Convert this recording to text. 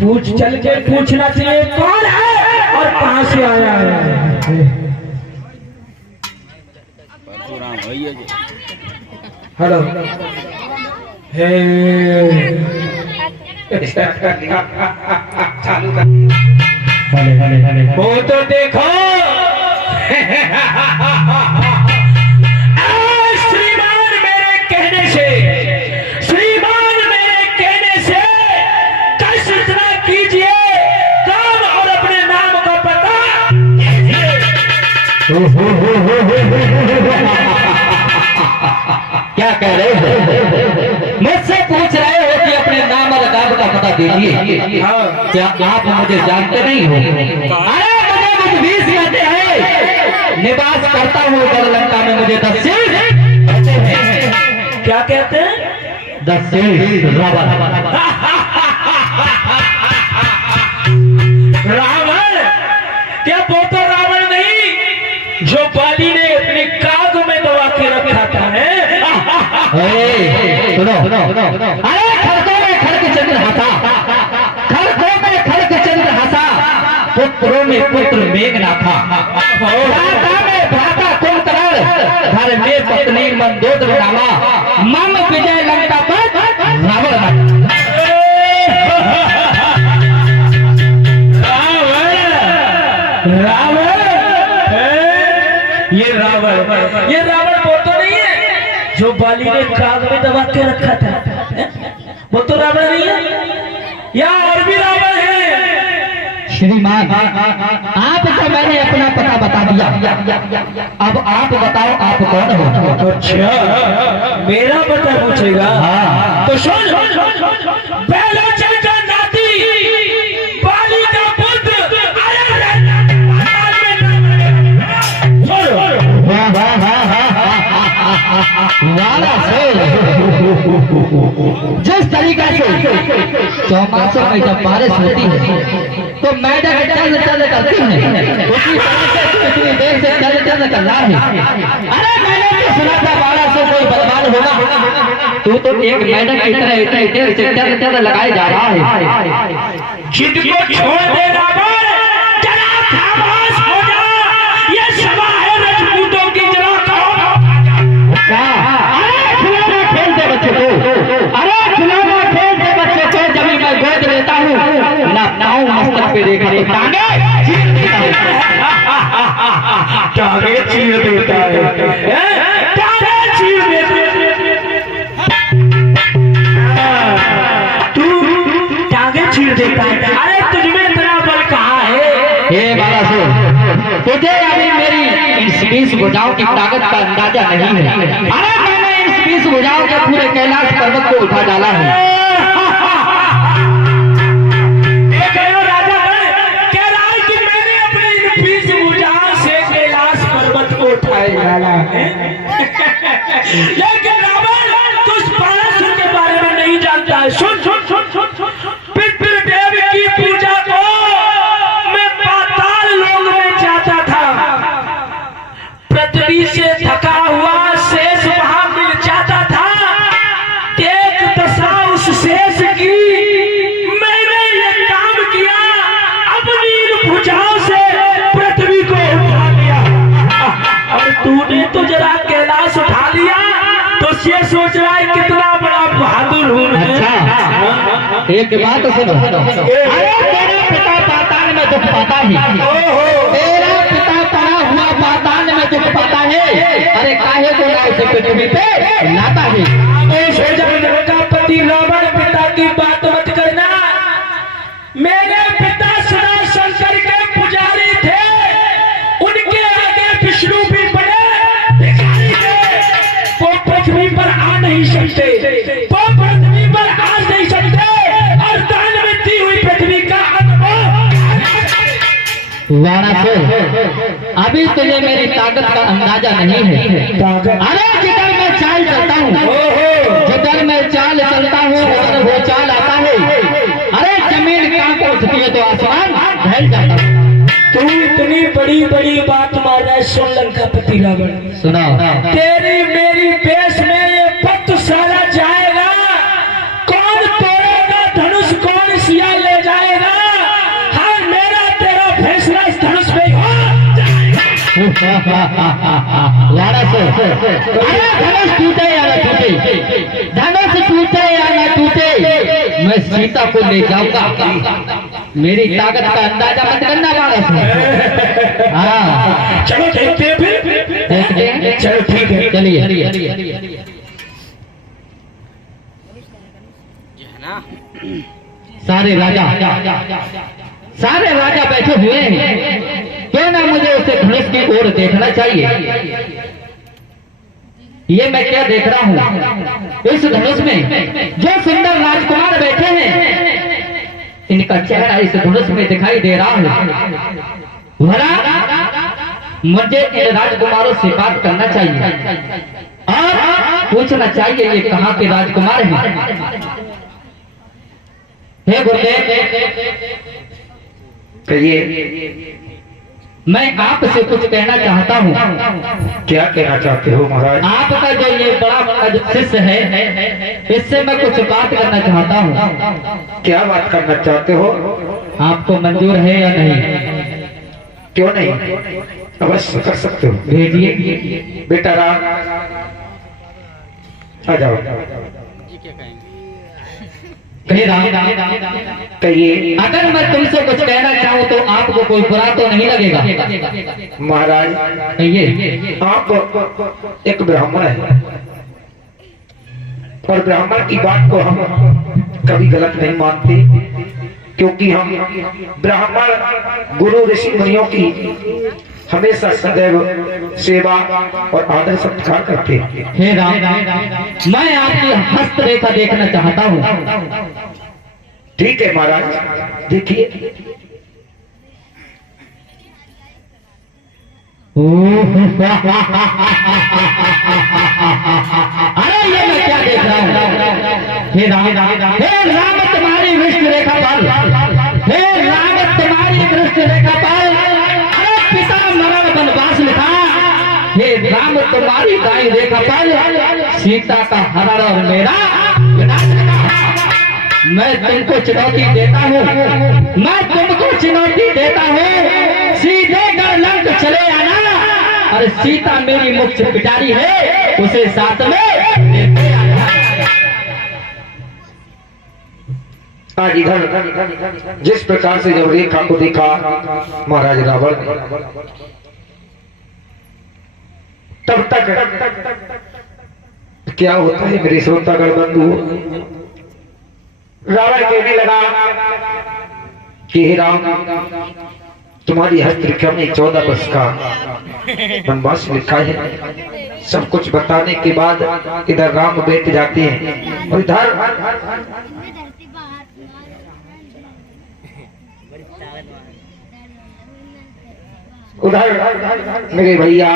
पूछ चल के पूछना चाहिए कौन है और कहां से आया है। हेलो हे वो तो देखो क्या कह रहे हो? मुझसे पूछ रहे हो कि अपने नाम और लगाम का पता दीजिए। क्या आप मुझे जानते नहीं हो? अरे मुझे मुझ कहते हैं, निवास करता हूँ लंका में। मुझे 10 शीर्ष कहते हैं। क्या कहते हैं? 10 शीर्ष रावण। रावण क्या वो तो रावण नहीं जो बाली ने अपने काग में दबा के रखा था है? सुनो सुनो अरे खड़कों में खड़क चंद्र हंसा, खड़कों में खड़क चंद्र हंसा, पुत्रों में पुत्र मेघनाथा, भ्राता में भ्राता कुंभकर्ण, घर में पत्नी मंदोदरी नामा, मम विजय लंका पर रावण। ये रावण वो तो नहीं है जो बाली ने काग में दबा के रखा था। वो तो रावण नहीं है, या और भी रावण है। श्रीमान आपको मैंने अपना पता बता दिया, अब आप बताओ आप कौन हो? अच्छा मेरा पता पूछेगा? हाँ तो सुन, बेलोचन का नाती, बाली का पुत्र, जिस तरीके से चौमासों में जब बारिश होती है तो मैडम चल चल करती है, उसी तरह से इतनी देर से चल चल कर रहा है। अरे मैंने तो सुना था 1200 कोई बदमाश होगा, तू तो एक मैडम की तरह इतनी देर से चल चल लगाए जा रहा है। जिनको छोड़ दे रावण, जरा खामोश हो जा। ये सभा है राजपूतों की, जरा बच्चे को, अरे खिलौना खेलते बच्चे को जब मैं गोद लेता हूँ ना पाँव मस्तक पे देखा तो टांगे चीर देता है। टांगे चीर देता है, टांगे चीर देता है। तू टांगे चीर देता है? अरे तुझमें इतना बल कहाँ है? हे बालासुर, तुझे अभी मेरी इन 20 भुजाओं की ताकत का अंदाजा नहीं है। अरे मैंने इन 20 भुजाओं के पूरे कैलाश पर्वत को उठा डाला है। देख रहे हो राजा कह रहा है कि मैंने अपनी इन 20 भुजाओं से कैलाश पर्वत को उठाया डाला है। लेकिन रावण तू उस बाणासुर के बारे में नहीं जानता है। सुन सुन सुन सुन सुन, पितृदेव की पूजा को मैं पाताल लोक में जाता था। पृथ्वी से थका हुआ शेष वहां मिल जाता था। एक दशा उस शेष की, मैंने ये काम किया, अपनी इन भुजाओं से पृथ्वी को उठा लिया। और तूने तो जरा कैलाश उठा लिया तो ये सोच रहा है कितना बड़ा बहादुर हूँ। अच्छा एक बात सुनो, अरे तेरा पिता पाताल में दुख पाता है, तेरा पिता पड़ा हुआ पाताल में दुख पाता है। अरे काहे को ना इसे पृथ्वी पे लाता है? का पति रावण पिता की बात मत करना। मेरे पिता सदा शंकर के पुजारी थे, उनके आगे विष्णु भी बड़े भिखारी थे। वो पृथ्वी पर आ नहीं सकते, वो पृथ्वी पर आ नहीं सकते, और दान में दी हुई पृथ्वी का अनुभव। अभी तुझे मेरी ताकत का अंदाजा नहीं है। अरे जिधर मैं चाल चलता हूँ, जिधर मैं चाल चलता हूँ उधर वो चाल आता है। अरे जमीन कांप उठती है तो आसमान ढल जाता है। तू इतनी बड़ी बड़ी बात मार रहा है। सुन लंकापति रावण, सुनाओ। तेरी मेरी पेश में ये पत्त सारा जाएगा, कौन तोड़ेगा धनुष टूटे या न टूटे, धनुष टूटे या न टूटे, मैं सीता को ले जाऊंगा। मेरी ताकत का अंदाजा मत करना बारस। हाँ चलो देखते हैं फिर। देखते हैं, चलो ठीक है, चलिए। सारे राजा बैठे हुए हैं, क्यों ना मुझे उसे धनुष की ओर देखना चाहिए। ये मैं क्या देख रहा हूँ, इस धनुष में जो सुंदर राजकुमार बैठे हैं, इनका चेहरा इस धनुष में दिखाई दे रहा है। भला मुझे इन राजकुमारों से बात करना चाहिए और पूछना चाहिए ये कहाँ के राजकुमार हैं। हे गुरुदेव, कहिए, मैं आपसे कुछ कहना चाहता हूँ। क्या कहना चाहते हो महाराज? आपका जो ये बड़ा शिष्य है, इससे मैं कुछ बात करना चाहता हूँ। क्या बात करना चाहते हो? आपको मंजूर है या नहीं? क्यों नहीं, अवश्य कर सकते हो। भेजिए। बेटा राम, आ जाओ। हे राम, कहिए अगर मैं तुमसे कुछ कहना चाहूँ तो आपको कोई बुरा तो नहीं लगेगा? महाराज। कहिए। आप एक ब्राह्मण है और ब्राह्मण की बात को हम कभी गलत नहीं मानते, क्योंकि हम ब्राह्मण गुरु ऋषि मुनियों की हमेशा सदैव सेवा और आदर सत्कार करते हैं। हे राम, मैं आपकी हस्तरेखा देखना चाहता हूँ। ठीक है महाराज, देखिए। अरे ये मैं क्या देख रहा हूँ? हे राम, तुम्हारी विष्णु रेखा पाल, हे राम तुम्हारी विष्णु रेखा पाल। अरे पिता मरण वनवास लिखा, हे राम तुम्हारी दाई रेखा पाल। सीता का हरण और मेरा विनाश लिखा। मैं तुमको चुनौती देता हूँ, मैं तुमको चुनौती देता हूँ, सीधे कर लंक चले आना और सीता मेरी मुख्य पिटारी है, उसे साथ में लेते आना। आज इधर जिस प्रकार से जब रेखा को देखा महाराज रावण ने, तब तक क्या होता है मेरे श्रोतागण बंधु, रावण कहने लगा कि हे राम, तुम्हारी हस्तरेखा में 14 वर्ष का वनवास लिखा है। सब कुछ बताने के बाद इधर राम बैठ जाते हैं और इधर उधर मेरे भैया